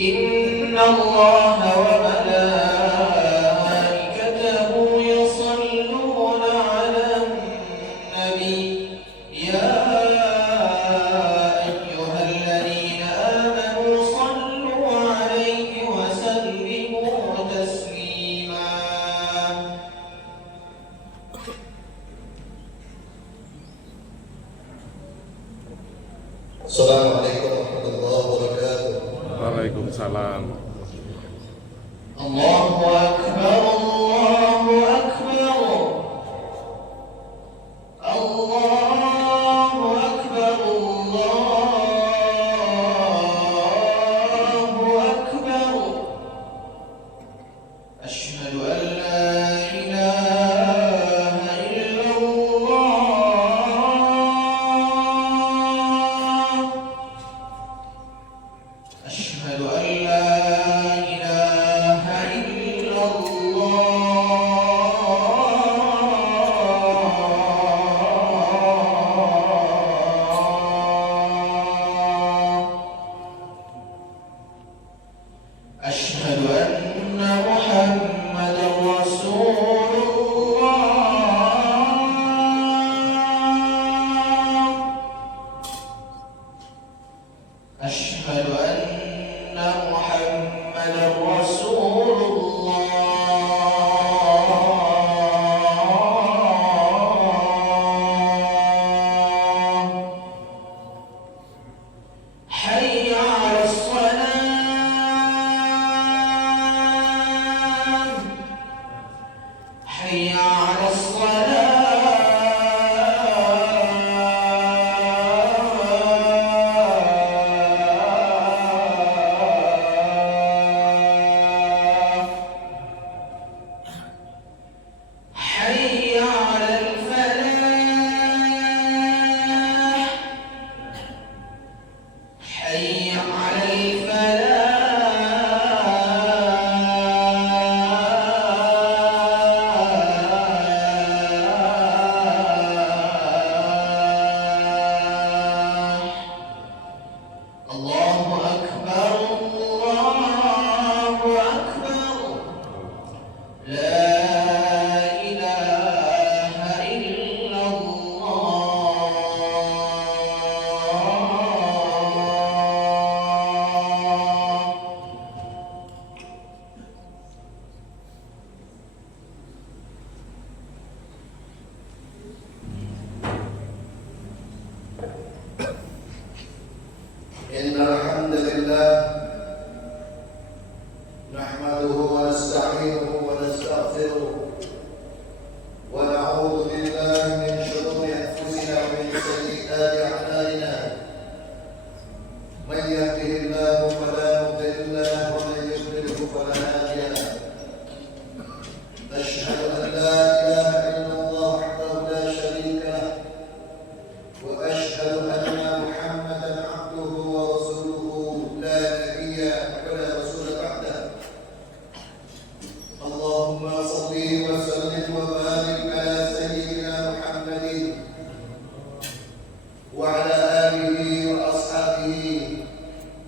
إن الله وملائكته يصلون على النبي يا أيها الذين آمنوا صلوا عليه وسلموا تسليما. Assalamualaikum warahmatullahi wabarakatuh. Waalaikumsalam. Allahu Akbar, Allahu Akbar, Allahu Akbar, Allahu Akbar. Asyhadu an la ilaha illallah. Asyhadu an la ilaha illallah. Asyhadu anna Muhammadar Rasulullah. Asyhadu anna Muhammadar Rasulullah. Hayya 'alas salam. Hayya 'alas salam. Hayya 'alal falah. حي على الفلاح. الله أكبر، الله أكبر. لا إله إلا الله. Innal hamdalillah nahmaduhu wa nasta'inuhu wa nastaghfiruh wa na'udzu billahi min shururi anfusina wa min sayyiati a'malina. Man yahdihillahu fala mudilla lahu wa man yudlilhu fala hadiya lahu. Ashhadu an la ilaha illallah wahdahu la sharika lahu وأشهد أن محمدا عبده ورسوله لا نبي ولا رسول بعده. اللهم صل وسلم وبارك على سيدنا محمد وعلى آله وأصحابه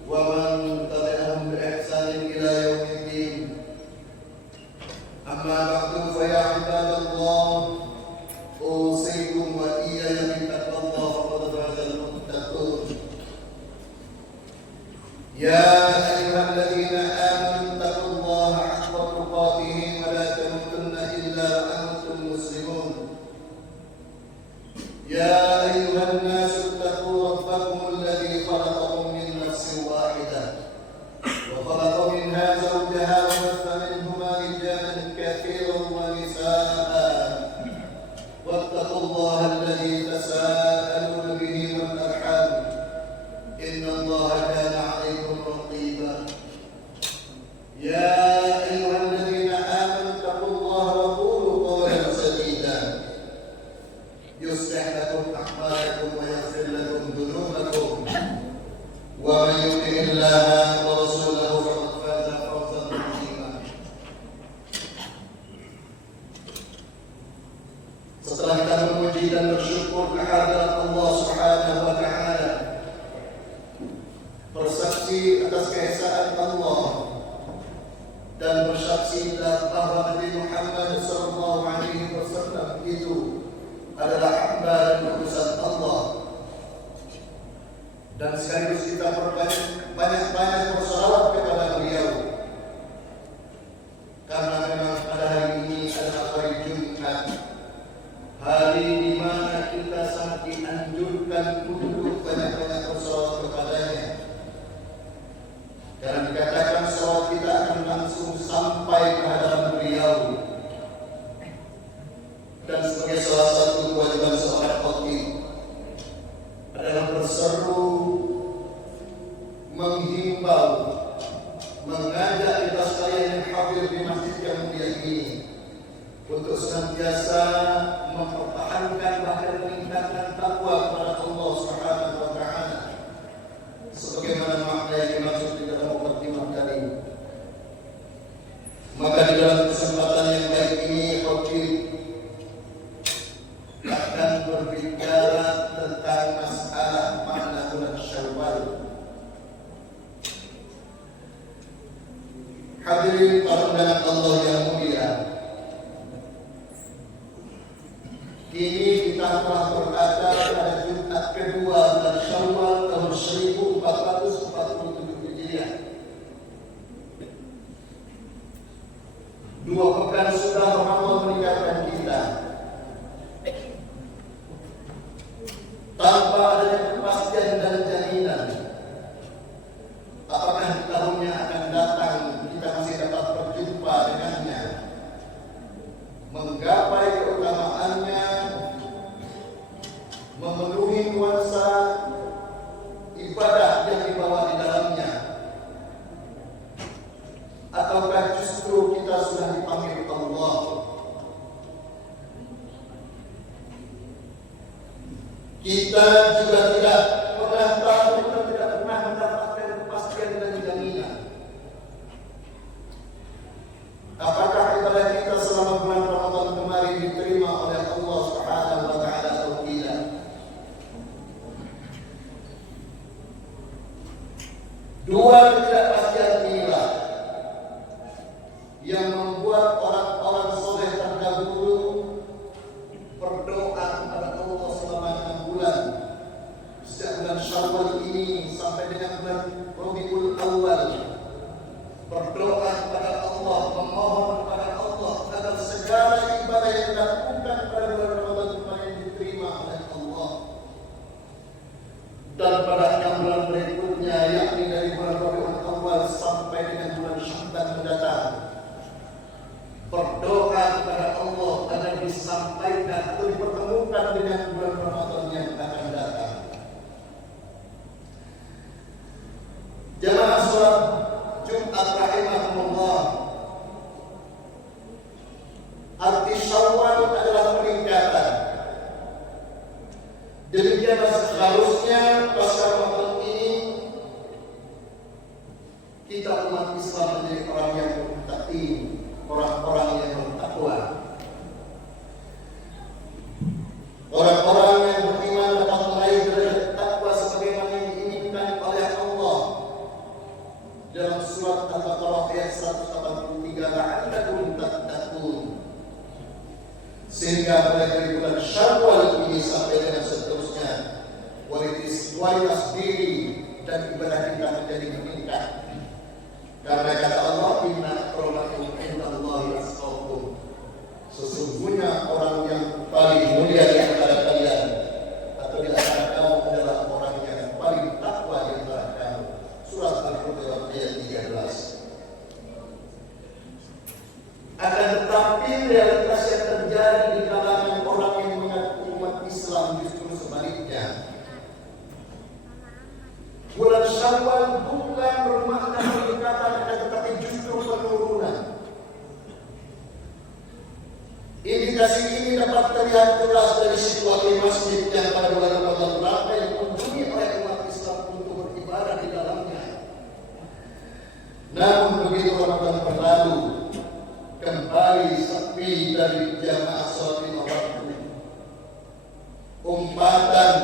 ومن تبعهم بإحسان إلى يوم الدين. أما بعد فيا عباد الله أوصيكم وإياي بتقوى الله فقد فاز المتقون. يا أيها الذين آمنوا اتقوا الله حق تقاته ولا تموتن إلا وأنتم مسلمون. يا أيها الناس اتقوا ربكم الذي خلقكم من نفس واحدة وخلق منها زوجها وبث منهما رجالا كثيرا ونساء واتقوا الله الذي تساءلون به والأرحام إن الله كان عليكم رقيبا. يا أيها الذين آمنوا اتقوا الله وقولوا قولا سديدا يصلح لكم أعمالكم ويغفر لكم ذنوبكم ومن يطع الله ورسوله فقد فاز فوزا عظيما. Setelah kita memuji dan bersyukur kehadirat Allah Subhanahu wa taala, bersaksi atas keesaan Allah bersaksi bahwa Nabi Muhammad SAW itu adalah hamba dan utusan Allah. Dan sekaligus kita banyak-banyak bersalawat kepada beliau. Karena memang pada hari ini adalah hari Jumat, hari di mana kita sangat dianjurkan untuk banyak-banyak bersalawat kepadanya. Dan dikatakan salawat kita akan langsung sampai ke hadapan beliau. Dan sebagai salah satu kewajiban seorang khatib adalah berseru, menghimbau, mengajak kita sekalian yang hadir di masjid yang mulia ini untuk senantiasa mempertahankan bahkan meningkatkan takwa kepada Allah Subhanahu wa taala. Sebagaimana makna yang dimaksud di dalam mukadimah tadi. Maka di dalam kesempatan yang baik ini khatib akan berbicara tentang masalah makna bulan Syawal. Hadirin para undangan Allah yang mulia, kini kita telah berada pada Jumat kedua bulan Syawal tahun 1447 Hijriah. 2 pekan sudah Ramadan meninggalkan kita. Tanpa adanya kepastian dan jaminan apakah di tahunnya akan datang kita masih dapat berjumpa dengannya, menggapai keutamaannya, memenuhi nuansa ibadah yang dibawa di dalamnya, ataukah justru kita sudah dipanggil Allah. Kita juga tidak pernah tahu, kita tidak pernah mendapatkan kepastian dan jaminan. Apakah ibadah kita selama bulan Ramadan kemarin diterima oleh Allah Subhanahu wa taala atau tidak? Dua ketidakpastian inilah yang membuat orang-orang soleh terdahulu berdoa kepada Allah selama 6 bulan, sejak bulan Syawal ini sampai dengan bulan Rabiul Awal, berdoa kepada Allah, memohon kepada Allah agar segala ibadah yang dilakukan pada bulan Ramadan kemarin diterima oleh Allah. Dan pada 6 bulan berikutnya, yakni dari bulan Rabiul Awal sampai dengan bulan Sya'ban mendatang, berdoa kepada Allah agar disampaikan atau dipertemukan dengan bulan Ramadan yang akan datang. Jamaah salat Jumat rahimahumullah, arti Syawal adalah peningkatan. Demikianlah seharusnya pasca Ramadan ini kita umat Islam menjadi orang yang bertakwa, orang-orang yang bertakwa, orang-orang yang beriman dapat meraih derajat takwa sebagaimana yang diinginkan oleh Allah dalam surat Al-Baqarah ayat 183, la'allakum tattaqun. Sehingga mulai dari bulan Syawal ini sampai dengan seterusnya, kualitas diri dan ibadah kita menjadi meningkat. Karena kata Allah, inna akramakum indallahi atqakum. Sesungguhnya orang yang paling mulia di antara kalian atau di antara kamu adalah orang yang paling takwa di antara kamu. Surat Al-Hujurat ayat 13. Akan tetapi realitas yang terjadi di kalangan orang yang mengaku umat Islam justru sebaliknya. Bulan Syawal bukan bermakna peningkatan, tetapi justru penurunan. Indikasi ini dapat terlihat jelas dari situasi masjid yang pada bulan Ramadan ramai dikunjungi oleh umat Islam untuk beribadah di dalamnya. Namun begitu Ramadan berlalu, kembali sepi dari jamaah salat lima waktu. Umpatan,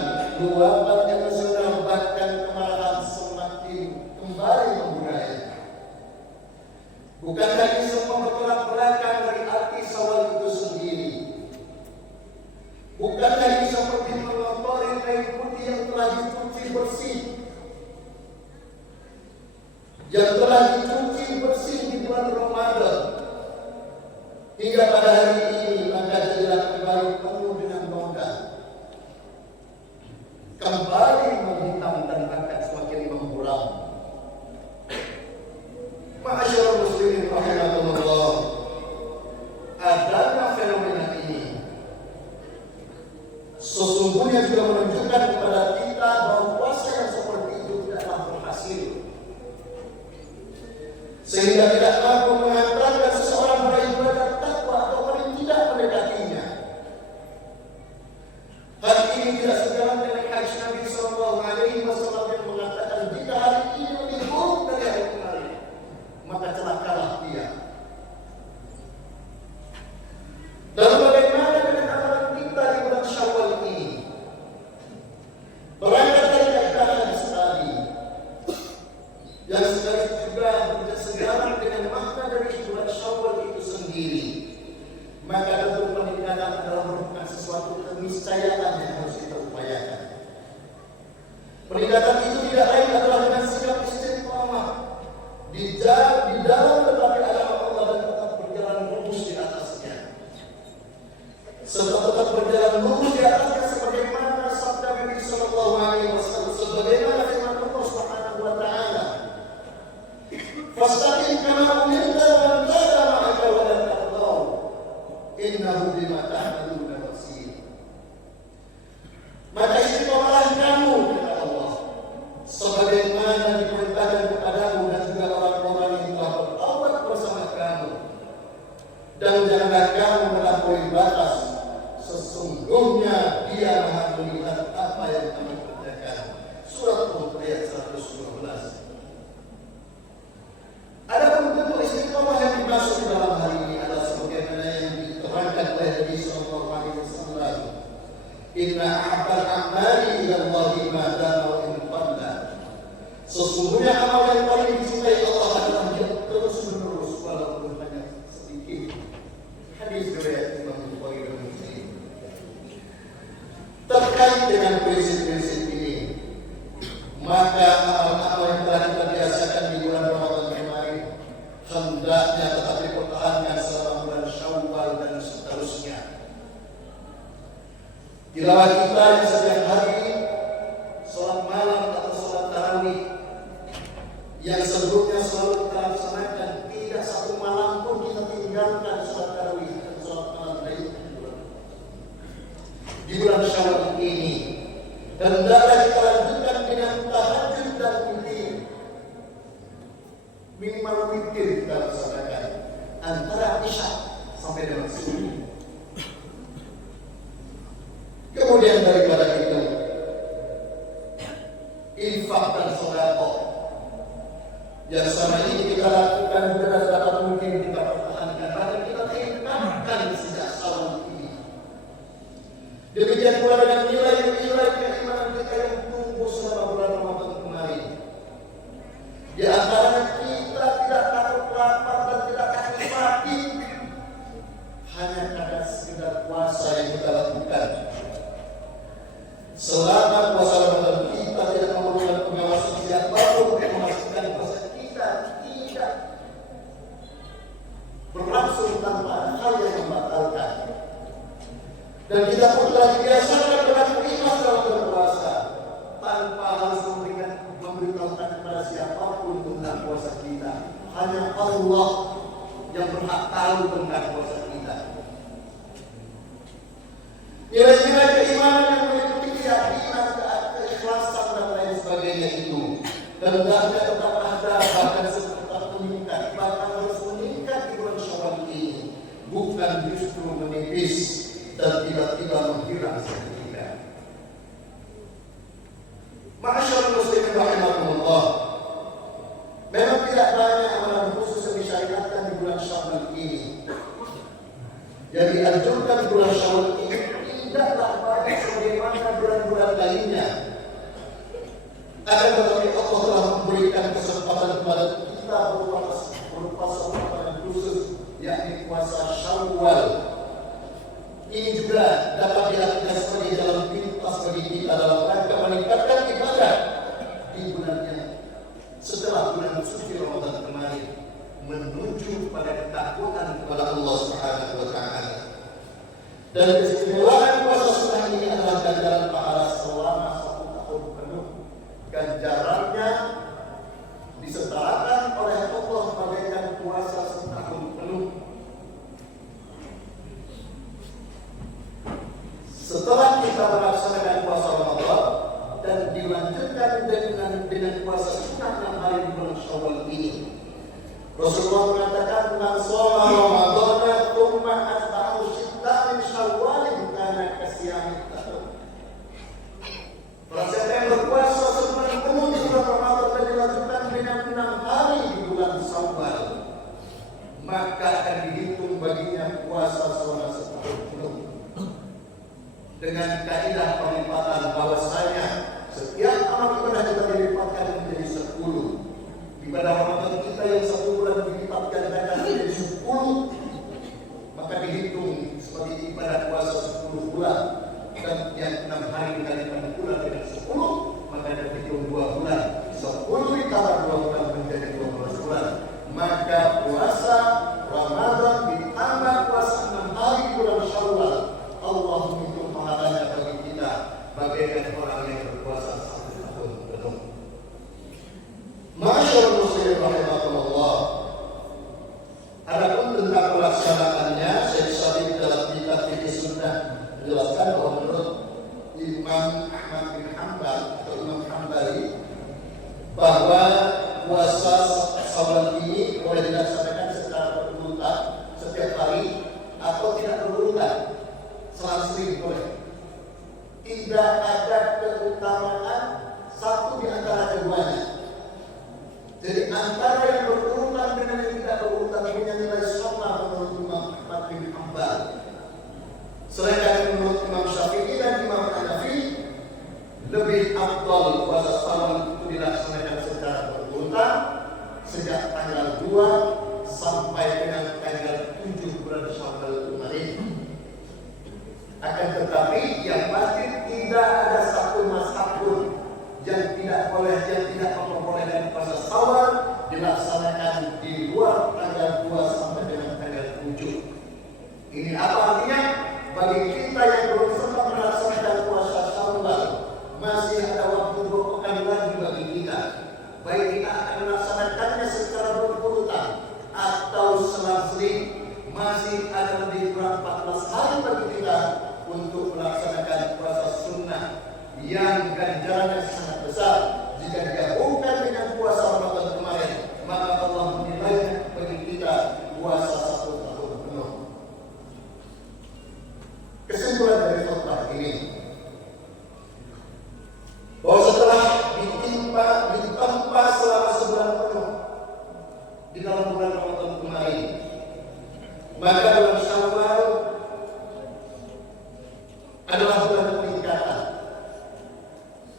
luapan emosional bahkan kemarahan semakin kembali membudaya. Bukan lagi semua kain putih yang telah dicuci bersih, di bulan Ramadan hingga pada hari ini, maka jadilah kembali penuh dengan noda, kembali menghitam dan akan semakin memburam. Ma'asyiral muslimin rahimakumullah, adanya fenomena ini sesungguhnya juga menunjukkan kepada kita bahwa puasa yang seperti itu tidaklah berhasil, sehingga tidak mampu mengantarkan seseorang beribadah takwa atau paling tidak mendekatinya. Hal ini tidak sejalan dengan hadis Nabi Sallallahu Alaihi Wasallam yang mengatakan, jika hari ini lebih buruk dari hari kemarin, maka celakalah dia. Dan bagaimana dengan amalan kita di bulan Syawal ini? Berangkat dari kaidah hadis tadi, yang sekaligus juga bersejalan dengan makna dari bulan Syawal itu sendiri, maka tentu peningkatan adalah merupakan sesuatu keniscayaan yang harus kita upayakan. Peningkatan itu tidak lain adalah dengan sikap istiqamah di dalam tetapi agama Allah dan tetap berjalan lurus di atasnya. Serta tetap berjalan lurus di atasnya sebagaimana sabda Nabi Sallallahu Alaihi Wasallam, sebagaimana firman Allah Subhanahu Wa Taala, "Fastaqim kama umirta wa la ma'aka wa la taqdaw, innahu bima ta'maluna basir." Maka istiqamalah kamu, kata Allah, sebagaimana diperintahkan kepadamu dan juga orang-orang yang telah bertaubat bersama kamu, dan janganlah kamu melampaui batas. Sesungguhnya Dia Maha melihat apa yang kamu kerjakan. Surat Hud ayat 112. Adapun bentuk istiqamah yang dimaksud dalam hal ini adalah sebagaimana yang diterangkan oleh Nabi Sallallahu Alaihi Wasallam, "Inna ahabal a'mali ila Allahi ma dama wa in qalla." Sesungguhnya amal yang paling disukai Allah adalah yang terus menerus walaupun hanya sedikit. Hadis riwayat Imam Bukhari dan Muslim. Terkait dengan prinsip-prinsip ini, maka amal-amal yang telah kita biasakan di bulan Ramadan kemarin hendaknya tetap dipertahankan selama bulan Syawal dan seterusnya. Tilawah kita yang setiap hari, sholat malam atau sholat tarawih yang sebelumnya selalu kita laksanakan, tidak satu malam pun kita tinggalkan sholat tarawih dan sholat malam di bulan Syawal ini. Hendaklah kita lanjutkan dengan tahajud dan witir. Minimal witir kita laksanakan antara isya sampai dengan subuh. Kemudian daripada itu, infak dan sedekah yang selama ini kita lakukan benar dapat mungkin kita pertahankan, bahkan kita tingkatkan sejak tahun ini. Demikian pula dengan nilai-nilai keimanan kita yang tumbuh selama bulan Ramadan kemarin. Di antaranya kita tidak takut lapar dan tidak takut mati, hanya kadar sekedar puasa yang kita lakukan. Selama puasa Ramadan kita tidak memerlukan pengawasan siapapun untuk memastikan puasa kita tidak berlangsung tanpa hal yang membatalkan. Dan kita pun telah dibiasakan berlaku ikhlas dalam berpuasa tanpa harus memberitahukan kepada siapapun tentang puasa kita. Hanya Allah yang berhak tahu tentang puasa kita. Nilai-nilai keimanan yang meliputi keyakinan, keikhlasan dan lain sebagainya itu hendaknya tetap ada, bahkan tetap meningkat, bahkan harus meningkat di bulan Syawal ini, bukan justru menipis dan tiba-tiba menghilang seketika. Ma'asyiral muslimin rahimakumullah, memang tidak banyak amalan khusus yang disyariatkan di bulan Syawal ini. Jadi anjurkan bulan Syawal ini tidaklah banyak sebagaimana bulan-bulan lainnya. Akan tetapi Allah telah memberikan kesempatan kepada kita berupa kesempatan khusus, yakni puasa Syawal. Ini juga dapat dilakukan sebagai jalan pintas bagi kita dalam menuju pada ketakwaan kepada Allah Subhanahu wa taala. Dan keistimewaan puasa sunnah ini adalah ganjaran pahala selama 1 tahun penuh. Ganjarannya disetarakan oleh Allah bagaikan puasa setahun penuh. Setelah kita melaksanakan puasa Ramadan dan dilanjutkan dengan puasa sunnah 6 hari di bulan Syawal ini, Rasulullah mengatakan, "Man shoma Ramadhana tsumma atba'ahu sittatan min Syawal kana kasiyamit dahr." Barang siapa yang berpuasa sebulan penuh di bulan Ramadan dan dilanjutkan dengan 6 hari di bulan Syawal, maka akan dihitung baginya puasa selama setahun penuh. Dengan kaidah perlipatan bahwasanya setiap amal ibadah kita dilipatkan menjadi 10. Ibadah Ramadan kita yang 1 bulan dilipat gandakan menjadi 10, maka dihitung sebagai ibadah puasa 10 bulan. Dan yang 6 hari dikalikan bulan dengan 10, maka dihitung 2 bulan. 10 ditambah 2 bulan menjadi 12 bulan. Maka puasa Ramadan ditambah puasa 6 hari bulan Syawal, Allah menghitung pahalanya bagi kita bagaikan orang yang berpuasa 1 tahun penuh. Masyaallah muslimin rahimakumullah. Adapun tentang pelaksanaannya, Syekh Sadiq dalam kitab Fiqh Sunnah menjelaskan bahwa menurut Imam Ahmad bin Hanbal atau Imam Hanbali, bahwa puasa Syawal ini boleh dilaksanakan secara berurutan setiap hari atau tidak berurutan, selang-seling boleh. Tidak ada keutamaan satu di antara keduanya. Jadi antara yang berurutan dengan yang tidak berurutan punya nilai sama menurut Imam Ahmad bin Hanbal. Sedangkan menurut Imam Syafi'i dan Imam Hanafi, lebih afdal puasa Syawal itu dilaksanakan secara berurutan sejak tanggal 2 sampai dengan tanggal 7 bulan Syawal kemarin. Akan tetapi yang pasti tidak ada satu mazhab pun yang tidak memperbolehkan puasa Syawal dilaksanakan di luar tanggal 2 sampai dengan tanggal 7. Ini apa artinya? Bagi kita yang belum sempat melaksanakan puasa Syawal, masih ada waktu 2 pekan lagi bagi kita. Baik kita akan melaksanakannya secara berurutan atau selang-seling, masih ada lebih kurang 14 hari bagi kita untuk melaksanakan puasa sunnah yang ganjarannya sangat besar. Jika digabungkan dengan puasa Ramadan kemarin, maka Allah menilainya bagi kita puasa 1 tahun penuh. Kesimpulan dari khutbah ini, bahwa setelah ditempa selama sebulan penuh di dalam bulan Ramadan kemarin, maka bulan Syawal adalah bulan peningkatan.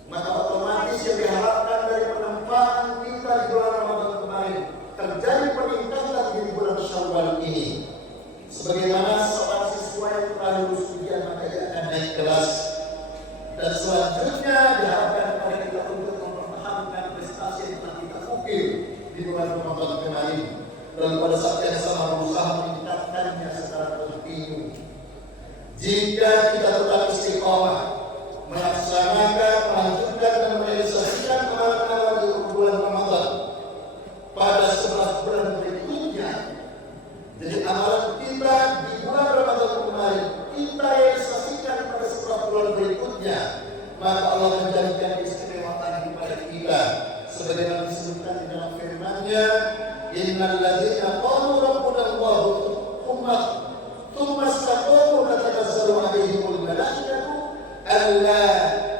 Maka otomatis yang diharapkan dari penempaan kita di bulan Ramadan kemarin, terjadi peningkatan di bulan Syawal ini. Sebagaimana seorang siswa yang telah lulus ujian, maka dia akan naik kelas. Dan selanjutnya diharapkan kepada kita untuk mempertahankan prestasi yang telah kita ukir di bulan Ramadan kemarin. Dan pada saat yang sama berusaha meningkatkannya secara kontinu. Jika kita tetap istiqomah melaksanakan, melanjutkan dan merealisasikan amalan-amalan di bulan Ramadan pada 11 bulan berikutnya, jadi amalan kita di bulan Ramadan kemarin kita realisasikan pada 11 bulan berikutnya, maka Allah menjadikan keistimewaan kepada kita sebagaimana disebutkan di dalam firman-Nya, innal ladzina qalu rabbuna Allah thumma istaqamu tatanazzalu alaihimul malaikatu alla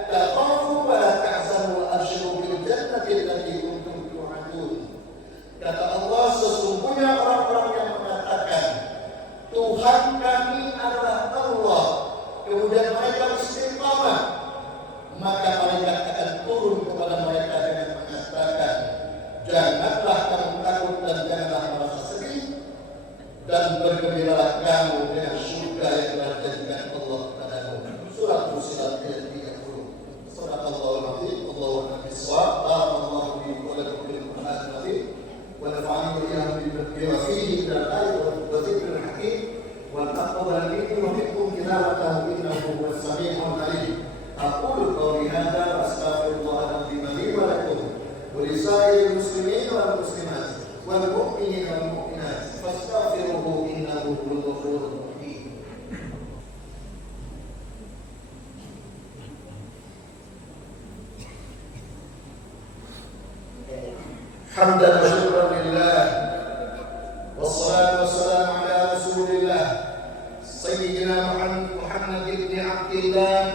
takhafu wa la tahzanu wa abshiru bil jannati allati kuntum tu'adun. Kata Allah, sesungguhnya orang-orang yang mengatakan Tuhan kami adalah Allah, kemudian mereka istiqamah, maka mereka akan turun kepada mereka dengan mengatakan, janganlah kamu takut dan janganlah merasa sedih, dan bergembiralah kamu dengan surga yang telah dijadikan Allah kepadamu. Surat Fussilat ayat 3. والمؤمنين والمؤمنات فاستغفروه إنه هو الغفور الرحيم. حمدا وشكرا لله، والصلاة والسلام على رسول الله سيدنا محمد بن عبد الله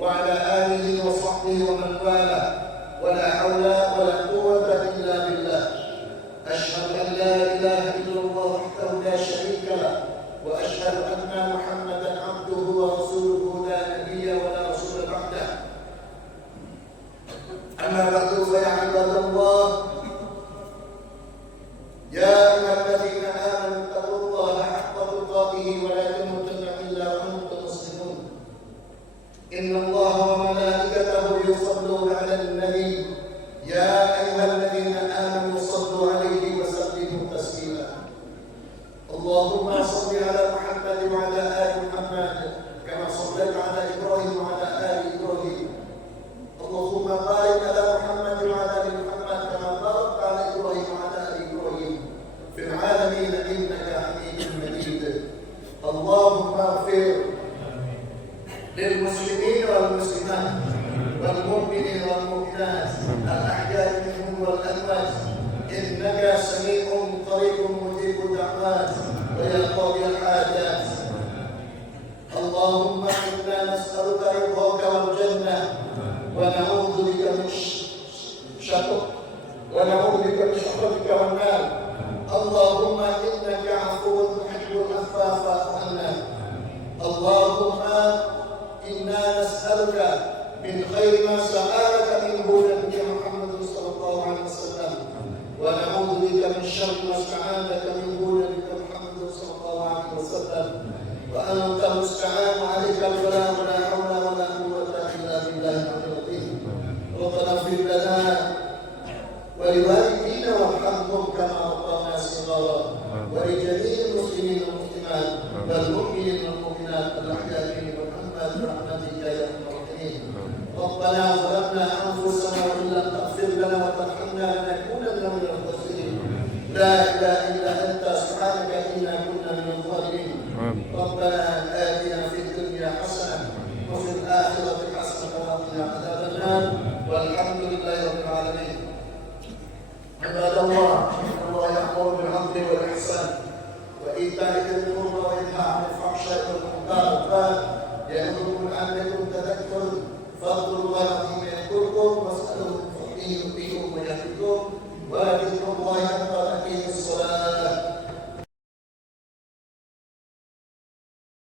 وعلى آله وصحبه ومن والاه، ولا حول ولا قوة إلا بالله. أشهد أن لا إله إلا الله وحده لا شريك له، وأشهد أن محمدا عبده ورسوله لا نبي ولا رسول بعده. أما بعد فيا عباد الله، يا أيها الذين آمنوا اتقوا الله حق تقاته ولا تموتن إلا وأنتم مسلمون. إن الله وملائكته يصلون على النبي، يا أيها الذين آمنوا صلوا عليه وسلموا تسليما. اللهم صل على محمد وعلى آل محمد كما صليت على إبراهيم وعلى آل إبراهيم. اللهم بارك على محمد وعلى آل محمد كما باركت على إبراهيم وعلى آل إبراهيم في العالمين إنك حميد مجيد. اللهم اغفر للمسلمين والمسلمات والمؤمنين والمؤمنات الأحياء منهم والأموات، إنك سميع قريب مجيب الدعوات ويا قاضي الحاجات. اللهم إنا نسألك رضاك والجنة، ونعوذ بك من شقوتك والنار. اللهم إنك عفو تحب العفو فاعف عنا. اللهم إنا نسألك من خير ما سألك منه نبيك محمد صلى الله عليه وسلم، ونعوذ بك من شر ما استعاذك منه نبيك محمد صلى الله عليه وسلم، وأنت المستعان عليك البلاء ولا حول ولا قوة إلا بالله العظيم. ربنا اغفر لنا ولوالدينا وارحمهم كما ربنا صغارا، ولجميع المسلمين والمسلمات والمؤمنين والمؤمنات الأحياء منهم والأموات برحمتك يا أرحم الراحمين. ربنا ظلمنا أنفسنا وإن لم تغفر لنا وترحمنا لنكونن من الخاسرين. لا إله إلا أنت سبحانك إنا كنا من الظالمين. ربنا